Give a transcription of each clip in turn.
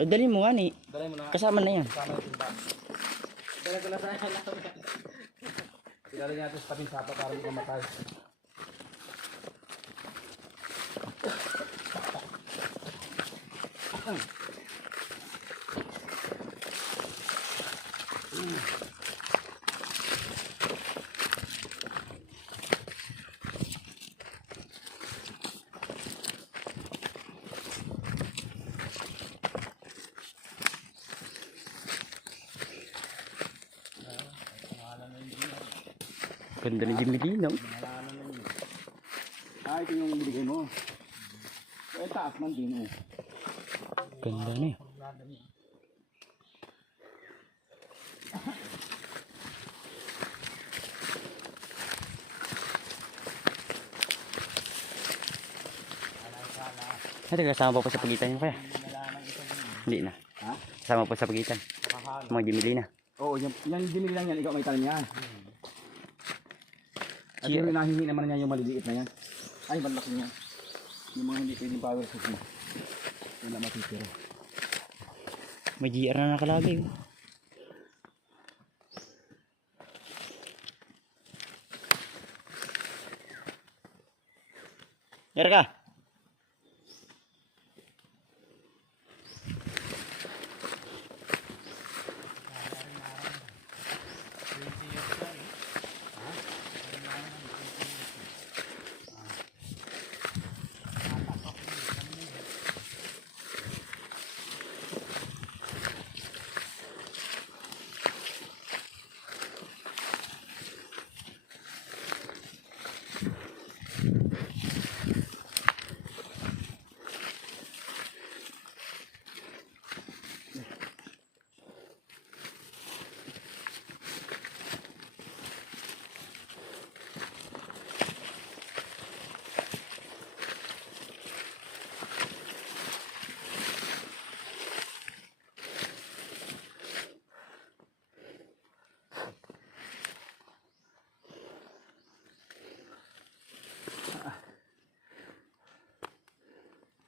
O, dali mo nga ni. Dali mo na. Kasama na yan. Kasama yung timba. Dali ko na sa akin. Ilagay natin sa tabing sapa para hindi ka matay. Ganda ni Jimmy Linaw. Ah, ito yung binigay mo. Eh, taas man din oh. Ganda eh. Ano kasama pa sa pagitan nyo kaya? Hindi na. Ha? Kasama po sa pagitan. Mga Jimmy na. Oo, yan, yan binigay lang yan. Ikaw may talim yan. At yung nahingi naman niya yung maliliit na yan. Ay, malaki niya. Yung mga hindi pwedeng power source mo. Na matitira. May GR na nakalagay. oh.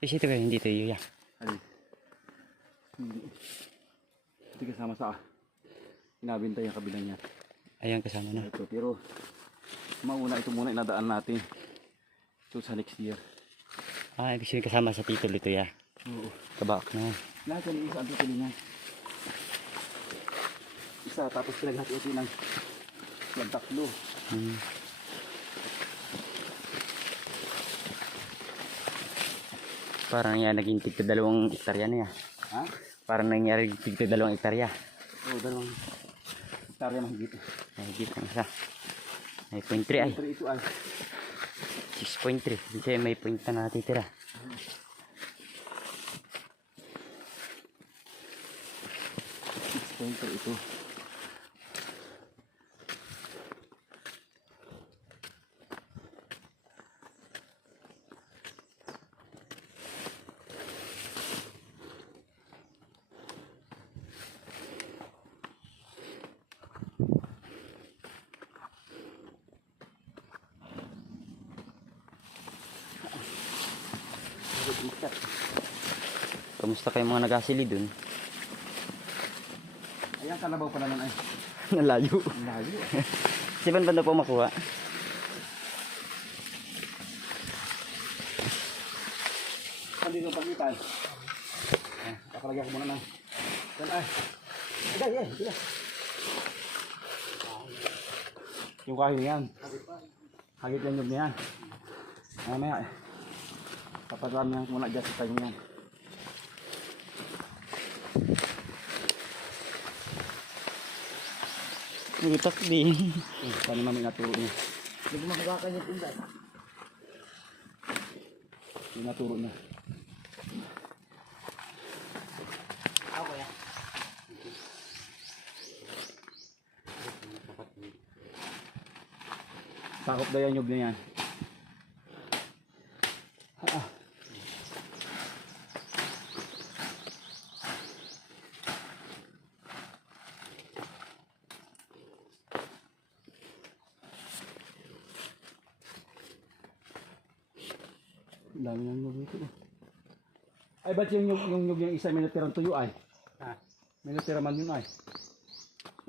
Yara ka. Kasi ito kayo, hindi ito yuya. Alin? Hindi. Hindi kasama sa inabintay ang kabila niya. Ayan, kasama na. Ito, pero mauna ito muna inadaan natin. So sa next year. Ah, ibig sabihin kasama sa titulo ito ya. Oo. Kabak na. Lahat yan isa ang tutuloy niya. Isa tapos pinaghati-hati ng ng tatlo. Hmm. Parang yan, naging tigto dalawang hektarya na ya. Ha? Parang nangyari tigto dalawang hektarya. Oo, dalawang hektarya mahigit. Mahigit ang isa. May point 3 ay. Pero ito ay 6.3. Kasi may point na natitira. six pointer ito. Kamusta kayo mga nagasili dun? Ayan, kalabaw pala nun ay. Nalayo. Layo. Sipan ba na po makuha? Hindi ko pagkita ay. Ah, Kakalagyan ko muna ng. Yan ay. Ay, ay, ay. Yung kahoy na yan. Hagit yan yung na yan. Mamaya eh. Papadami yan muna dyan sa tayo yan. Utak din. Paano namin naturo niya? Hindi mo makakakan yung tinda. Yung naturo niya. Ako ya. Sakop daw yan yung yan. Ah. Dami ng nyug dito. oh. Ay, ba't yung yung yung, yung, yung isa may natirang tuyo ay? Ha? May natira man yun ay.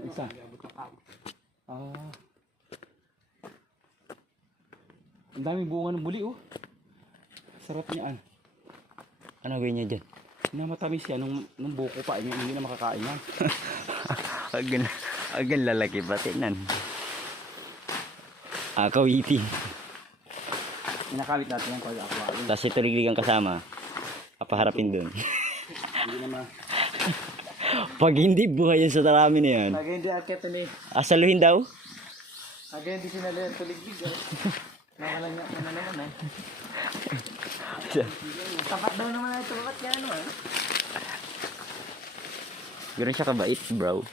Yung isa. Ah. Ang daming bunga ng buli oh. Sarap niyan. Ano gawin niya dyan? Na matamis yan nung, nung buko pa. Hindi, hindi na makakain yan. Agan, agan lalaki pa. Tingnan. Ah, kawiti. Inakamit natin yan pag aquarium. Tapos ito ligligang kasama. Kapaharapin dun. Hindi naman. Pag hindi buhay yan sa tarami na yan. Lagi hindi akit ni. Asaluhin daw? Lagi hindi sinali ang tuligbig. eh. Nakalang niya na naman eh. Tapat daw naman ito. Bakit kaya ano eh? Ganun siya kabait, bro.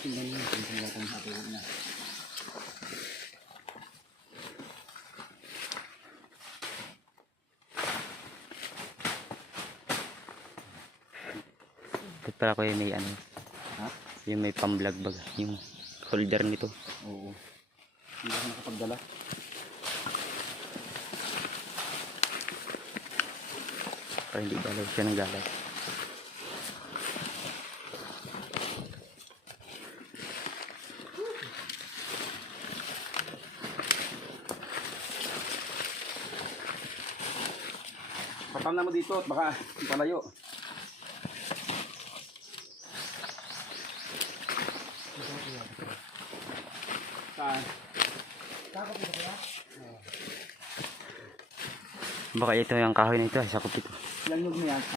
Tingnan mo. Tingnan mo kung hatulo niya. Ba't pala ko yung may ano? Ha? Yung may pamblog baga. Yung holder nito. Oo. Hindi ako nakapagdala. Para hindi galaw siya ng galaw. Patam na mo dito at baka palayo. Baka ito yung kahoy na ito. Sakop ito. Ilang nyug na yan?